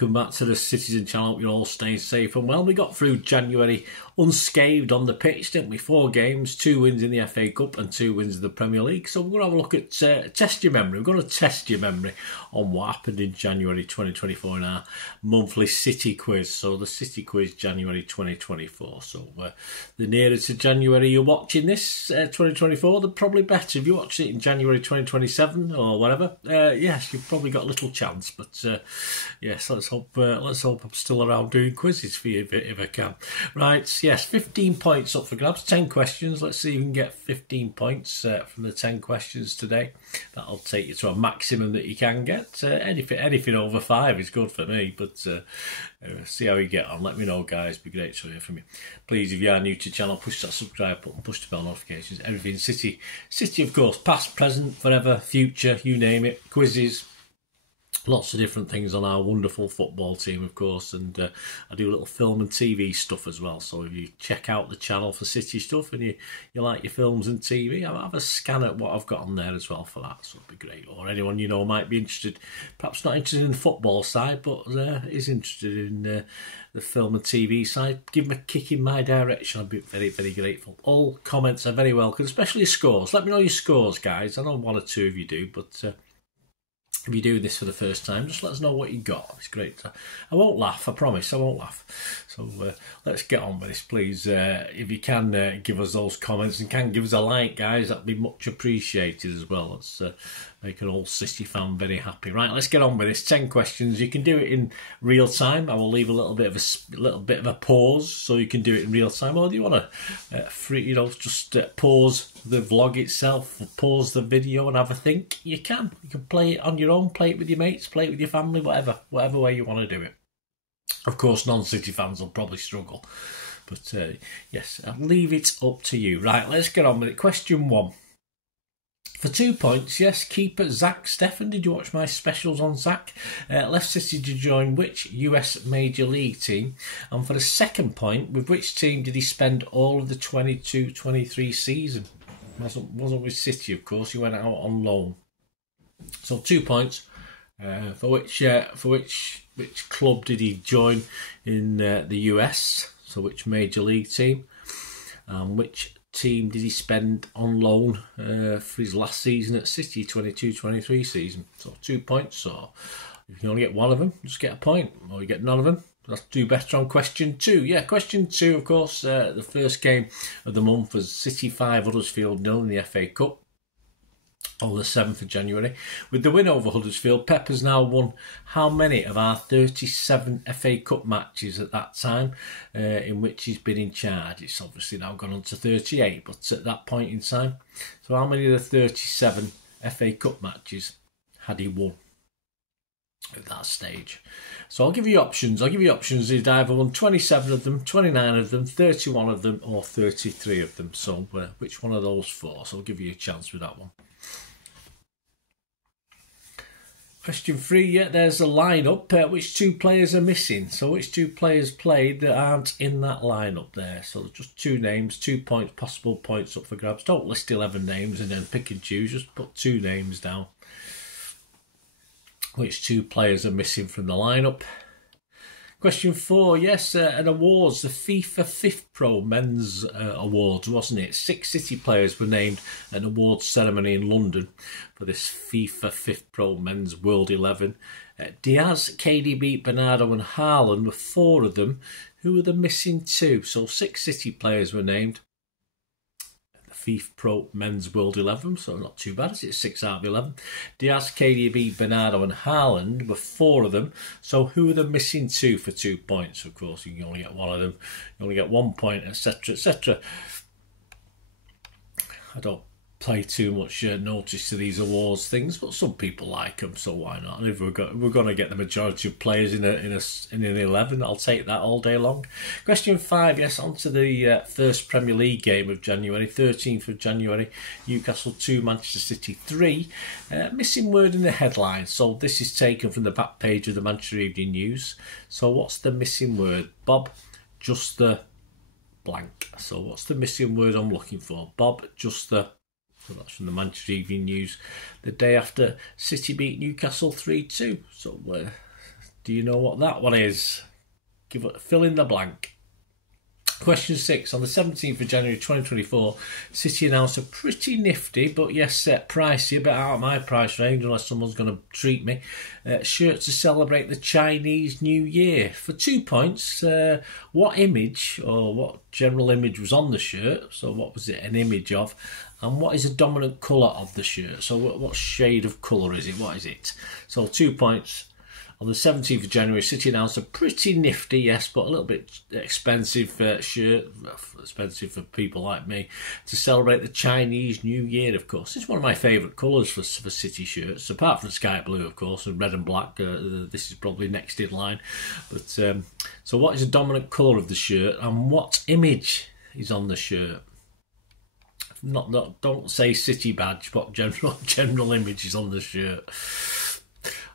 welcome back to the Citizen channel. Hope you're all staying safe and well. We got through January unscathed on the pitch, didn't we? 4 games, 2 wins in the FA Cup and 2 wins in the Premier League. So we're going to have a look at, test your memory. We're going to test your memory on what happened in January 2024 in our monthly City quiz. So the City quiz January 2024. So the nearer to January you're watching this, 2024, the probably better. If you watch it in January 2027 or whatever, yes, you've probably got a little chance. But yes, let's hope I'm still around doing quizzes for you if I can. Right, yes, 15 points up for grabs, 10 questions. Let's see if we can get 15 points from the 10 questions today. That'll take you to a maximum that you can get. Anything over 5 is good for me, but see how you get on. Let me know, guys. It'd be great to hear from you. Please, if you are new to the channel, push that subscribe button, push the bell notifications. Everything City, of course, past, present, forever, future, you name it. Quizzes. Lots of different things on our wonderful football team, of course, and I do a little film and TV stuff as well. So if you check out the channel for City stuff and you like your films and TV, I'll have a scan at what I've got on there as well for that. So it'd be great. Or anyone you know might be interested, perhaps not interested in the football side, but is interested in the film and TV side, give them a kick in my direction. I'd be very, very grateful. All comments are very welcome, especially scores. Let me know your scores, guys. I know 1 or 2 of you do, but if you're doing this for the first time, just let us know what you got. It's great. I won't laugh, I promise, I won't laugh. So let's get on with this, please. If you can give us those comments and can give us a like, guys, that'd be much appreciated as well. Let's make an old City fan very happy. Right, let's get on with this. 10 questions. You can do it in real time. I will leave a little bit of a pause so you can do it in real time. Or do you want to just pause the vlog itself, pause the video and have a think? You can play it on your own, play it with your mates, play it with your family, whatever way you want to do it. Of course, non-City fans will probably struggle, but yes, I'll leave it up to you. Right, let's get on with it. Question 1. For 2 points, yes, keeper Zach Steffen. Did you watch my specials on Zach? Left City to join which US Major League team? And for the 2nd point, with which team did he spend all of the 22-23 season? Wasn't with City, of course. He went out on loan. So 2 points. For which club did he join in the US? So which Major League team? Which team did he spend on loan for his last season at City, 22-23 season? So 2 points. So if you can only get 1 of them, just get a point. Or you get none of them, let's do better on question 2. Yeah, question 2, of course, the first game of the month was City 5, Huddersfield 0 in the FA Cup on the 7th of January. With the win over Huddersfield, Pep has now won how many of our 37 FA Cup matches at that time in which he's been in charge? It's obviously now gone on to 38, but at that point in time, so how many of the 37 FA Cup matches had he won at that stage? So I'll give you options. He'd either won 27 of them, 29 of them, 31 of them, or 33 of them. So which one of those 4? So I'll give you a chance with that one. Question 3, yeah, there's the lineup. Which 2 players are missing? So which 2 players played that aren't in that lineup there? So just 2 names, 2 points, possible points up for grabs. Don't list 11 names and then pick and choose. Just put 2 names down. Which 2 players are missing from the lineup? Question 4, yes, an awards, the FIFA 5th Pro Men's Awards, wasn't it? 6 City players were named at an awards ceremony in London for this FIFA 5th Pro Men's World 11. Diaz, KDB, Bernardo and Haaland were 4 of them. Who were the missing 2? So 6 City players were named. FIFA Pro Men's World 11, so not too bad, is it? 6 out of 11. Diaz, KDB, Bernardo and Haaland were 4 of them. So who are the missing 2 for 2 points? Of course, you can only get 1 of them. You only get 1 point, etc., etc. I don't pay too much notice to these awards things, but some people like them, so why not? And if we're going to get the majority of players in an 11, I'll take that all day long. Question 5, yes, on to the first Premier League game of January, 13th of January, Newcastle 2, Manchester City 3. Missing word in the headline, so this is taken from the back page of the Manchester Evening News. So what's the missing word? Bob, just the blank. So what's the missing word I'm looking for? Bob, just the... So that's from the Manchester Evening News, the day after City beat Newcastle 3-2. So Do you know what that one is? Fill in the blank. Question 6. On the 17th of January 2024, City announced a pretty nifty, but yes, pricey, a bit out of my price range unless someone's going to treat me, shirt to celebrate the Chinese New Year. For 2 points, what image or what general image was on the shirt? So what was it an image of? And what is the dominant colour of the shirt? So what shade of colour is it? What is it? So 2 points. On the 17th of January, City announced a pretty nifty, yes, but a little bit expensive shirt, expensive for people like me, to celebrate the Chinese New Year, of course. It's one of my favourite colours for City shirts, apart from sky blue, of course, and red and black. This is probably next in line. But so what is the dominant colour of the shirt, and what image is on the shirt? Don't say City badge, but general image is on the shirt.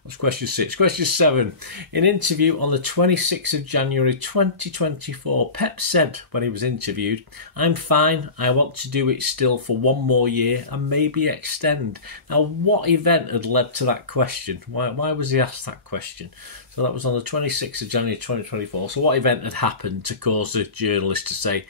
That's question 6. Question 7. In an interview on the 26th of January 2024, Pep said when he was interviewed, "I'm fine, I want to do it still for one more year and maybe extend." Now, what event had led to that question? Why was he asked that question? So that was on the 26th of January 2024. So what event had happened to cause the journalist to say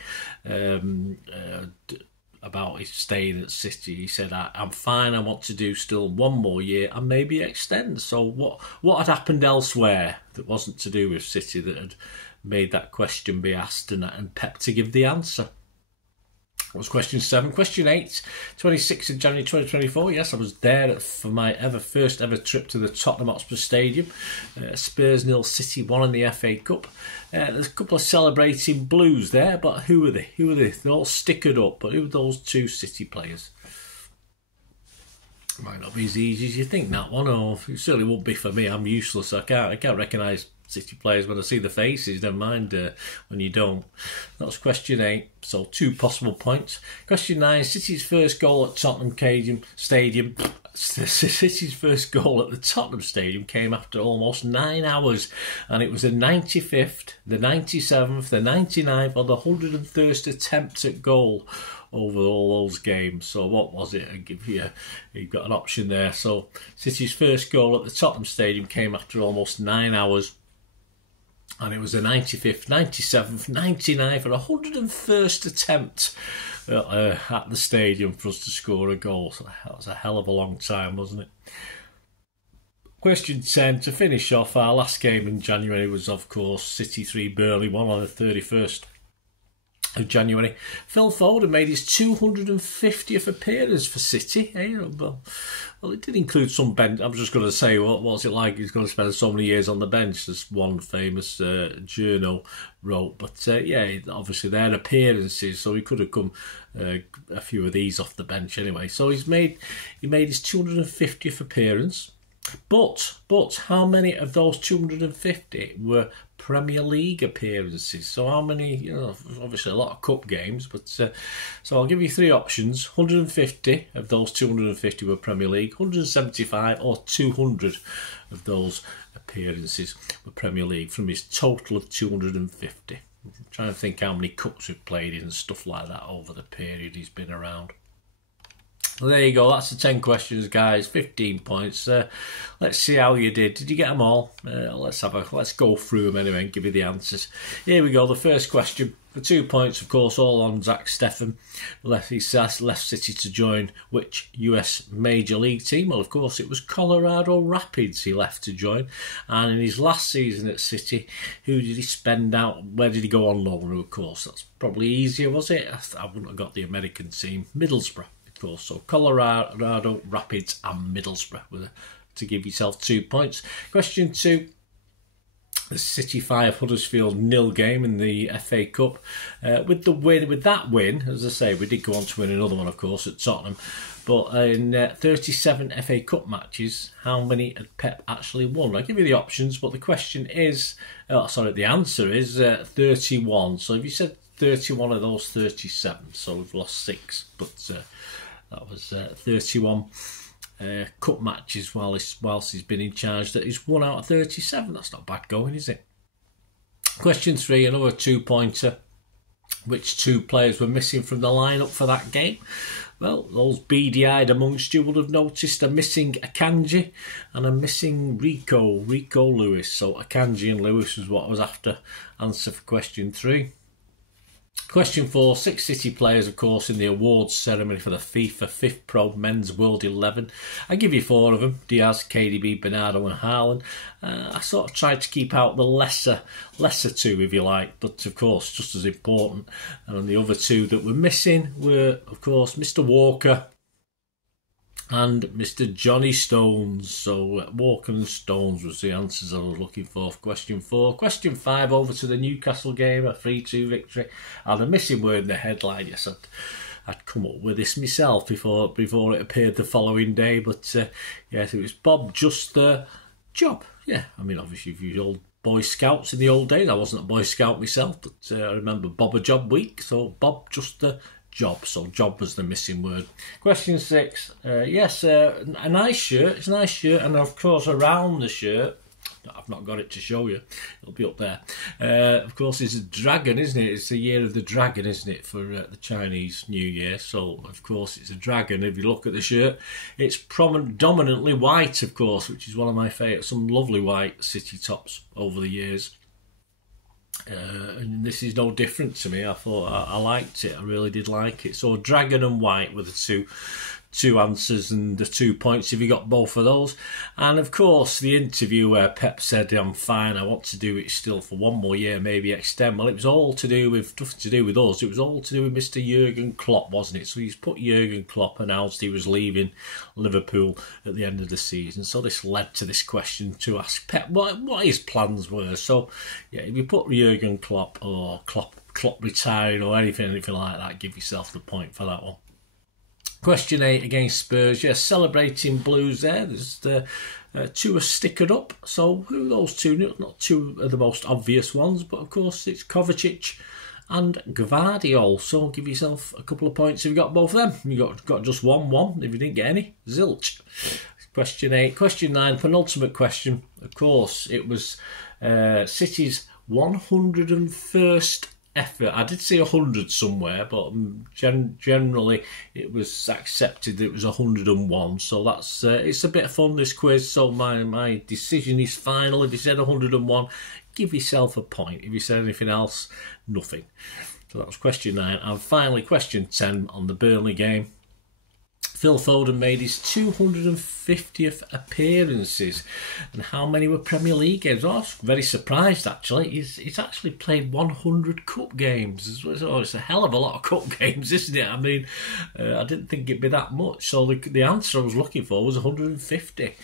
about his staying at City? He said, "I'm fine, I want to do still one more year and maybe extend." So what had happened elsewhere that wasn't to do with City that had made that question be asked and Pep to give the answer? That was question 7. Question 8, 26th of January 2024. Yes, I was there for my first ever trip to the Tottenham Hotspur Stadium. Spurs 0, City 1 in the FA Cup. There's a couple of celebrating Blues there, but who are they? They're all stickered up, but who are those 2 City players? Might not be as easy as you think, that one, or it certainly won't be for me. I'm useless. I can't recognise City players when I see the faces, never mind when you don't. That was question 8, so 2 possible points. Question 9, City's first goal at Tottenham Stadium. City's first goal at the Tottenham Stadium came after almost 9 hours, and it was the 95th, the 97th, the 99th, or the 101st attempt at goal over all those games. So what was it? I'll give you've got an option there. So City's first goal at the Tottenham Stadium came after almost 9 hours, and it was the 95th, 97th, 99th, and 101st attempt at the stadium for us to score a goal. So that was a hell of a long time, wasn't it? Question 10, to finish off, our last game in January was, of course, City 3, Burnley 1 on the 31st of January. Phil Foden made his 250th appearance for City. Well, it did include some bench. I'm just going to say, what was it like? He's going to spend so many years on the bench, as one famous journal wrote. But yeah, obviously their appearances, so he could have come a few of these off the bench anyway. So he made his 250th appearance. But how many of those 250 were Premier League appearances? So how many? Obviously a lot of cup games, but so I'll give you 3 options. 150 of those 250 were Premier League, 175 or 200 of those appearances were Premier League from his total of 250. I'm trying to think how many cups we've played in and stuff like that over the period he's been around. Well, there you go, that's the 10 questions, guys. 15 points. Let's see how you did. Did you get them all? Let's go through them anyway and give you the answers. Here we go. The first question for 2 points, of course, all on Zach Steffen. He left City to join which US Major League team? Well, of course, it was Colorado Rapids he left to join. And in his last season at City, who did he spend out? Where did he go on loan? Of course, that's probably easier, was it? I wouldn't have got the American team. Middlesbrough. Course. So Colorado Rapids and Middlesbrough to give yourself 2 points. Question 2, the City 5 Huddersfield 0 game in the FA Cup. With that win, as I say, we did go on to win another one, of course, at Tottenham. But in 37 FA Cup matches, how many had Pep actually won? I'll give you the options, but the question is, the answer is 31. So if you said 31 of those 37, so we've lost 6, but that was 31 cup matches whilst he's been in charge. That is 1 out of 37. That's not bad going, is it? Question 3, another 2-pointer. Which 2 players were missing from the lineup for that game? Well, those beady-eyed amongst you will have noticed a missing Akanji and a missing Rico Lewis. So Akanji and Lewis was what I was after. Answer for question 3. Question 4, 6 City players, of course, in the awards ceremony for the FIFA 5th Pro Men's World 11. I give you 4 of them: Diaz, KDB, Bernardo and Haaland. I sort of tried to keep out the lesser 2, if you like, but of course just as important. And the other 2 that were missing were, of course, Mr Walker and Mr Johnny Stones. So Walker and Stones was the answers I was looking for question 4. Question 5, over to the Newcastle game, a 3-2 victory. And the missing word in the headline, yes, I'd come up with this myself before it appeared the following day, but yes, it was Bob just the job. Yeah, I mean, obviously if you old Boy Scouts in the old days, I wasn't a Boy Scout myself, but I remember Bob a Job week, so Bob just the job. So job was the missing word. Question 6. Yes, a nice shirt. It's a nice shirt, and of course around the shirt, I've not got it to show you. It'll be up there. Of course, it's a dragon, isn't it? It's the year of the dragon, isn't it, for the Chinese New Year? So, of course, it's a dragon. If you look at the shirt, it's predominantly white, of course, which is one of my favourites. Some lovely white City tops over the years. And this is no different to me. I thought I liked it. I really did like it. So dragon and white were the two answers and the 2 points if you got both of those. And of course the interview where Pep said, I'm fine, I want to do it still for 1 more year, maybe extend. Well, it was all to do with, nothing to do with us, it was all to do with Mr Jurgen Klopp, wasn't it? So he's put Jurgen Klopp, announced he was leaving Liverpool at the end of the season. So this led to this question to ask Pep what his plans were. So yeah, if you put Jurgen Klopp or Klopp retiring or anything like that, give yourself the point for that one. Question 8 against Spurs. Yes, celebrating Blues there. There's 2 are stickered up. So who are those 2? Not 2 of the most obvious ones, but of course it's Kovacic and Gvardiol. So give yourself a couple of points if you got both of them. You got just 1-1 if you didn't get any. Zilch. Question 8. Question 9, penultimate question. Of course, it was City's 101st effort. I did see 100 somewhere, but generally it was accepted that it was 101. So that's it's a bit of fun, this quiz. So my decision is final. If you said 101, give yourself a point. If you said anything else, nothing. So that was question 9. And finally, question 10 on the Burnley game. Phil Foden made his 250th appearances. And how many were Premier League games? Oh, I was very surprised, actually. He's actually played 100 cup games. So it's a hell of a lot of cup games, isn't it? I mean, I didn't think it'd be that much. So the answer I was looking for was 150.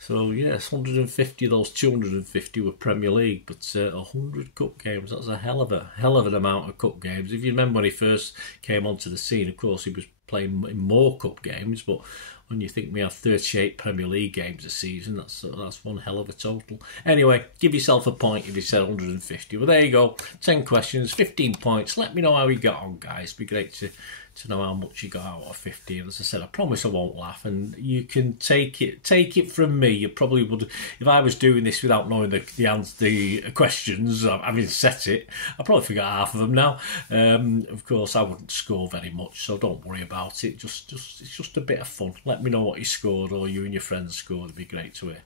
So yes, 150 of those 250 were Premier League, but 100 cup games, that's a hell of an amount of cup games. If you remember when he first came onto the scene, of course he was playing in more cup games, but when you think we have 38 Premier League games a season, that's one hell of a total. Anyway, give yourself a point if you said 150. Well, there you go. 10 questions, 15 points. Let me know how you got on, guys. It'd be great to know how much you got out of 15. As I said, I promise I won't laugh, and you can take it from me. You probably would, if I was doing this without knowing the questions, having set it, I probably forgot half of them now. Of course, I wouldn't score very much, so don't worry about it. It's just a bit of fun. Let me know what you scored or you and your friends scored. It'd be great to hear.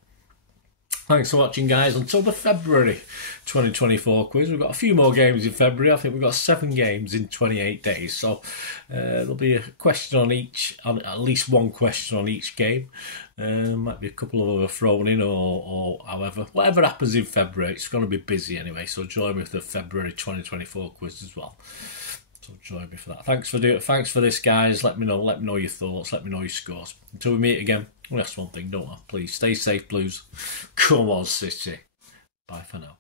Thanks for watching, guys. Until the February 2024 quiz. We've got a few more games in February. I think we've got 7 games in 28 days. So there'll be a question on each, at least one question on each game. Might be a couple of other thrown in or however. Whatever happens in February, it's going to be busy anyway. So join me for the February 2024 quiz as well. So join me for that. Thanks for this, guys. Let me know your thoughts. Let me know your scores. Until we meet again. Well, that's one thing, don't I? Please stay safe, Blues. Come on, City. Bye for now.